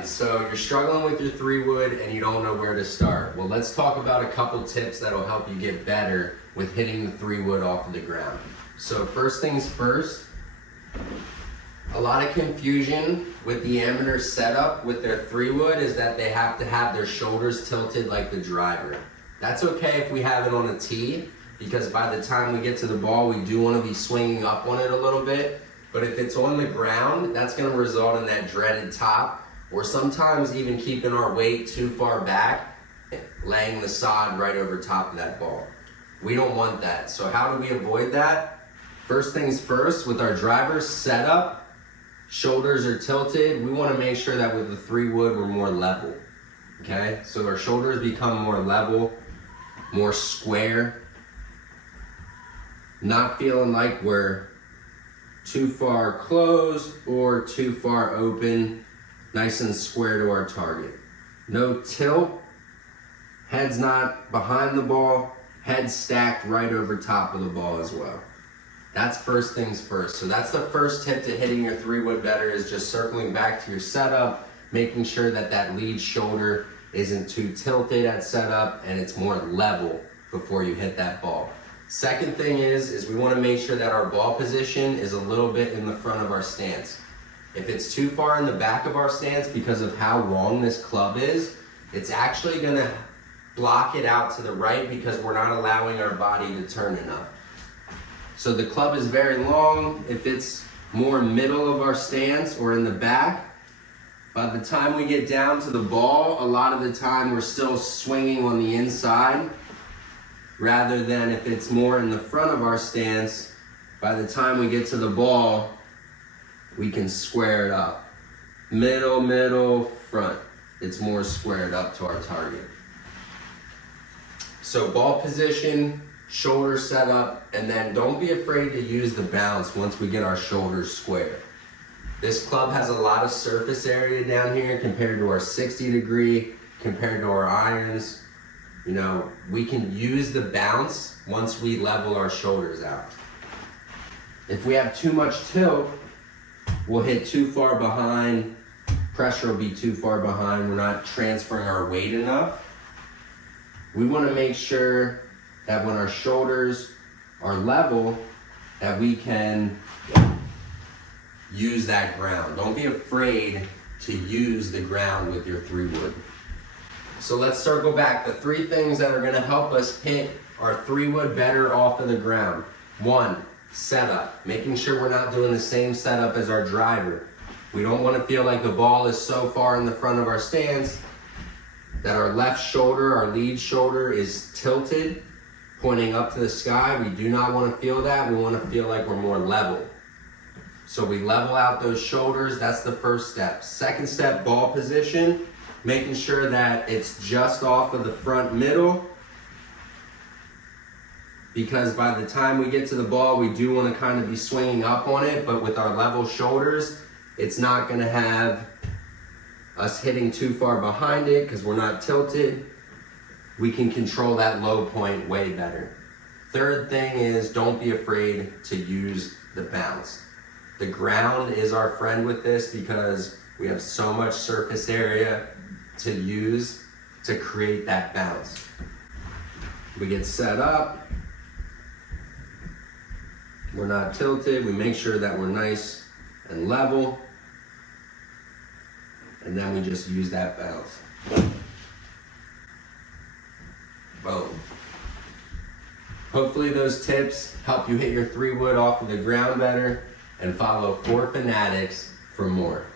right, so you're struggling with your 3-wood and you don't know where to start. Well, let's talk about a couple tips that'll help you get better with hitting the 3-wood off of the ground. So first things first, a lot of confusion with the amateur setup with their 3-wood is that they have to have their shoulders tilted like the driver. That's okay if we have it on a tee, because by the time we get to the ball, we do want to be swinging up on it a little bit. But if it's on the ground, that's going to result in that dreaded top, or sometimes even keeping our weight too far back, laying the sod right over top of that ball. We don't want that. So how do we avoid that? First things first, with our driver setup, shoulders are tilted. We want to make sure that with the 3-wood, we're more level. Okay? So our shoulders become more level, more square, not feeling like we're too far closed or too far open, nice and square to our target. No tilt, head's not behind the ball, head stacked right over top of the ball as well. That's first things first. So that's the first tip to hitting your 3-wood better, is just circling back to your setup, making sure that that lead shoulder isn't too tilted at setup and it's more level before you hit that ball. Second thing is we want to make sure that our ball position is a little bit in the front of our stance. If it's too far in the back of our stance because of how long this club is, it's actually going to block it out to the right because we're not allowing our body to turn enough. So the club is very long. If it's more middle of our stance or in the back, by the time we get down to the ball, a lot of the time we're still swinging on the inside, rather than if it's more in the front of our stance, by the time we get to the ball, we can square it up. Middle, front. It's more squared up to our target. So ball position, shoulder setup, and then don't be afraid to use the bounce once we get our shoulders square. This club has a lot of surface area down here compared to our 60 degree, compared to our irons. You know, we can use the bounce once we level our shoulders out. If we have too much tilt, we'll hit too far behind, pressure will be too far behind, we're not transferring our weight enough. We want to make sure that when our shoulders are level, that we can use that ground. Don't be afraid to use the ground with your 3-wood. So let's circle back. The 3 things that are going to help us hit our 3-wood better off of the ground. 1, setup. Making sure we're not doing the same setup as our driver. We don't want to feel like the ball is so far in the front of our stance that our left shoulder, our lead shoulder, is tilted, pointing up to the sky. We do not want to feel that. We want to feel like we're more level. So we level out those shoulders. That's the first step. Second step, ball position. Making sure that it's just off of the front middle, because by the time we get to the ball, we do want to kind of be swinging up on it, but with our level shoulders, it's not going to have us hitting too far behind it because we're not tilted. We can control that low point way better. Third thing is, don't be afraid to use the bounce. The ground is our friend with this because we have so much surface area to use to create that bounce. We get set up, we're not tilted, we make sure that we're nice and level, and then we just use that bounce. Boom. Hopefully those tips help you hit your 3-wood off of the ground better, and follow 4 Fanatics for more.